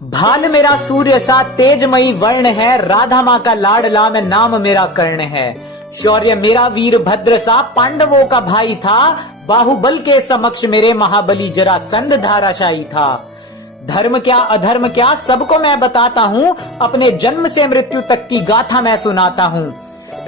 भाल मेरा सूर्य सा तेजमयी वर्ण है, राधा माँ का लाडला मैं नाम मेरा कर्ण है। शौर्य मेरा वीर भद्र सा पांडवों का भाई था, बाहुबल के समक्ष मेरे महाबली जरासंध धाराशायी था। धर्म क्या अधर्म क्या सबको मैं बताता हूँ, अपने जन्म से मृत्यु तक की गाथा मैं सुनाता हूँ।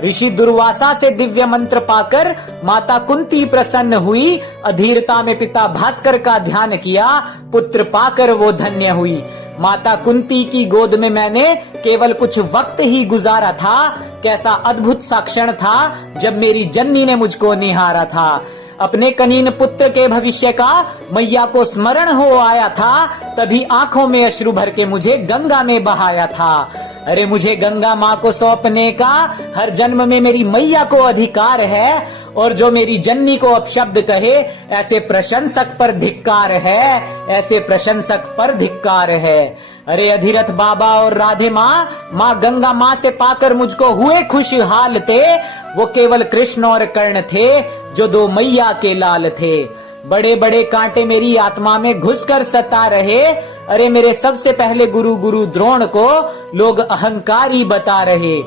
ऋषि दुर्वासा से दिव्य मंत्र पाकर माता कुंती प्रसन्न हुई, अधीरता में पिता भास्कर का ध्यान किया, पुत्र पाकर वो धन्य हुई। माता कुंती की गोद में मैंने केवल कुछ वक्त ही गुजारा था, कैसा अद्भुत सा क्षण था जब मेरी जननी ने मुझको निहारा था। अपने कनीन पुत्र के भविष्य का मैया को स्मरण हो आया था, तभी आंखों में अश्रु भर के मुझे गंगा में बहाया था। अरे मुझे गंगा माँ को सौंपने का हर जन्म में मेरी मैया को अधिकार है, और जो मेरी जननी को अपशब्द कहे ऐसे प्रशंसक पर धिक्कार है, ऐसे प्रशंसक पर धिक्कार है। अरे अधिरथ बाबा और राधे माँ गंगा माँ से पाकर मुझको हुए खुशहाल थे। वो केवल कृष्ण और कर्ण थे जो दो मैया के लाल थे। बड़े बड़े कांटे मेरी आत्मा में घुसकर सता रहे। अरे मेरे सबसे पहले गुरु द्रोण को लोग अहंकारी बता रहे।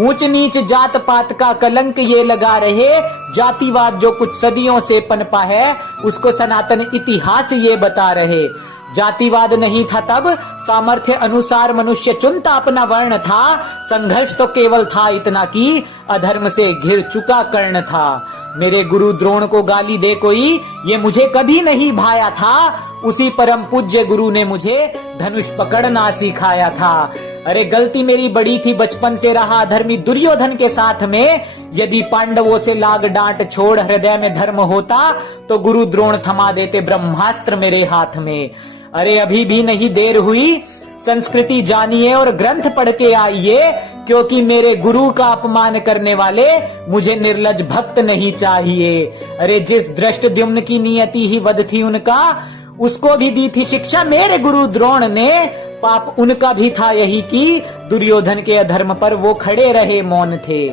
ऊंच नीच जात पात का कलंक ये लगा रहे, जातिवाद जो कुछ सदियों से पनपा है उसको सनातन इतिहास ये बता रहे। जातिवाद नहीं था तब, सामर्थ्य अनुसार मनुष्य चुनता अपना वर्ण था। संघर्ष तो केवल था इतना कि अधर्म से घिर चुका कर्ण था। मेरे गुरु द्रोण को गाली दे कोई, ये मुझे कभी नहीं भाया था। उसी परम पूज्य गुरु ने मुझे धनुष पकड़ना सिखाया था। अरे गलती मेरी बड़ी थी, बचपन से रहा धर्मी दुर्योधन के साथ में। यदि पांडवों से लाग डांट छोड़ हृदय में धर्म होता तो गुरु द्रोण थमा देते ब्रह्मास्त्र मेरे हाथ में। अरे अभी भी नहीं देर हुई, संस्कृति जानिए और ग्रंथ पढ़ के आइए, क्योंकि मेरे गुरु का अपमान करने वाले मुझे निर्लज भक्त नहीं चाहिए। अरे जिस दृष्टद्युम्न की नियति ही वध थी उनका, उसको भी दी थी शिक्षा मेरे गुरु द्रोण ने। पाप उनका भी था यही कि दुर्योधन के अधर्म पर वो खड़े रहे मौन थे।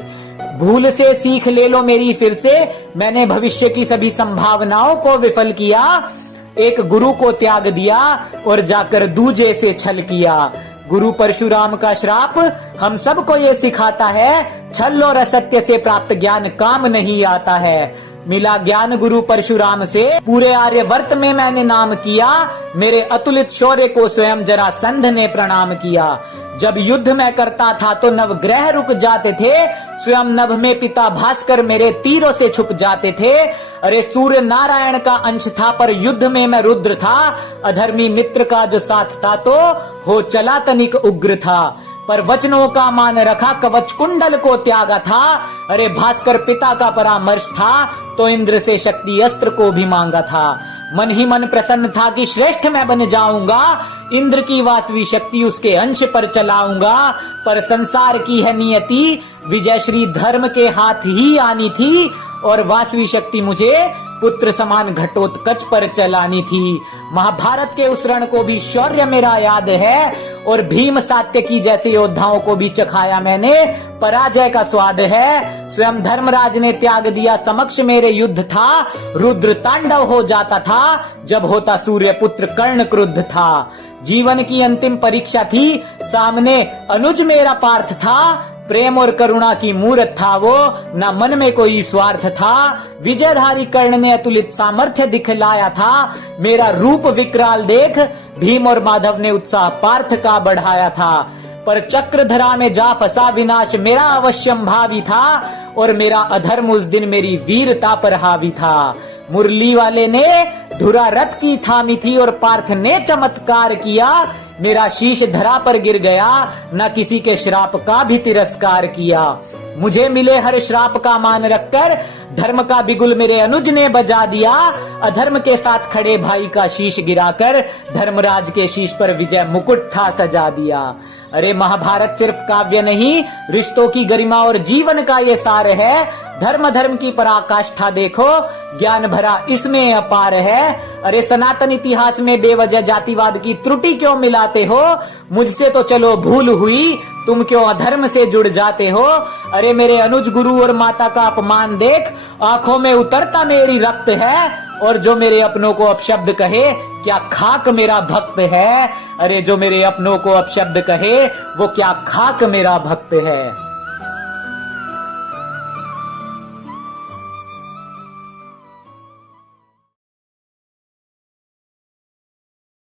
भूल से सीख ले लो मेरी फिर से, मैंने भविष्य की सभी संभावनाओं को विफल किया। एक गुरु को त्याग दिया और जाकर दूजे से छल किया। गुरु परशुराम का श्राप हम सबको ये सिखाता है, छल और असत्य से प्राप्त ज्ञान काम नहीं आता है। मिला ज्ञान गुरु परशुराम से, पूरे आर्यवर्त में मैंने नाम किया। मेरे अतुलित शौर्य को स्वयं जरासंध ने प्रणाम किया। जब युद्ध में करता था तो नवग्रह रुक जाते थे, स्वयं नभ में पिता भास्कर मेरे तीरों से छुप जाते थे। अरे सूर्य नारायण का अंश था पर युद्ध में मैं रुद्र था। अधर्मी मित्र का जो साथ था तो हो चला तनिक उग्र था, पर वचनों का मान रखा कवच कुंडल को त्यागा था। अरे भास्कर पिता का परामर्श था तो इंद्र से शक्ति अस्त्र को भी मांगा था। मन ही मन प्रसन्न था कि श्रेष्ठ मैं बन जाऊंगा, इंद्र की वासवी शक्ति उसके अंश पर चलाऊंगा। पर संसार की है नियति, विजय श्री धर्म के हाथ ही आनी थी, और वासवी शक्ति मुझे पुत्र समान घटोत्कच पर चलानी थी। महाभारत के उस रण को भी शौर्य मेरा याद है, और भीम सात्यकी जैसे योद्धाओं को भी चखाया मैंने, पराजय का स्वाद है। स्वयं धर्मराज ने त्याग दिया, समक्ष मेरे युद्ध था। रुद्र तांडव हो जाता था जब होता सूर्य पुत्र कर्ण क्रुद्ध था। जीवन की अंतिम परीक्षा थी, सामने अनुज मेरा पार्थ था। प्रेम और करुणा की मूर्त था वो, न मन में कोई स्वार्थ था। विजयधारी कर्ण ने अतुलित सामर्थ्य दिखलाया था। मेरा रूप विकराल देख भीम और माधव ने उत्साह पार्थ का बढ़ाया था। पर चक्रधरा में जा फंसा विनाश मेरा अवश्यम भावी था, और मेरा अधर्म उस दिन मेरी वीरता पर हावी था। मुरली वाले ने धुरा रथ की थामी थी और पार्थ ने चमत्कार किया। मेरा शीश धरा पर गिर गया, न किसी के श्राप का भी तिरस्कार किया। मुझे मिले हर श्राप का मान रखकर धर्म का बिगुल मेरे अनुज ने बजा दिया। अधर्म के साथ खड़े भाई का शीश गिराकर धर्मराज के शीश पर विजय मुकुट था सजा दिया। अरे महाभारत सिर्फ काव्य नहीं, रिश्तों की गरिमा और जीवन का ये सार है। धर्म की पराकाष्ठा देखो, ज्ञान भरा इसमें अपार है। अरे सनातन इतिहास में बेवजह जातिवाद की त्रुटि क्यों मिलाते हो? मुझसे तो चलो भूल हुई, तुम क्यों अधर्म से जुड़ जाते हो? अरे मेरे अनुज गुरु और माता का अपमान देख, आंखों में उतरता मेरी रक्त है, और जो मेरे अपनों को अपशब्द कहे, क्या खाक मेरा भक्त है। अरे जो मेरे अपनों को अपशब्द कहे, वो क्या खाक मेरा भक्त है।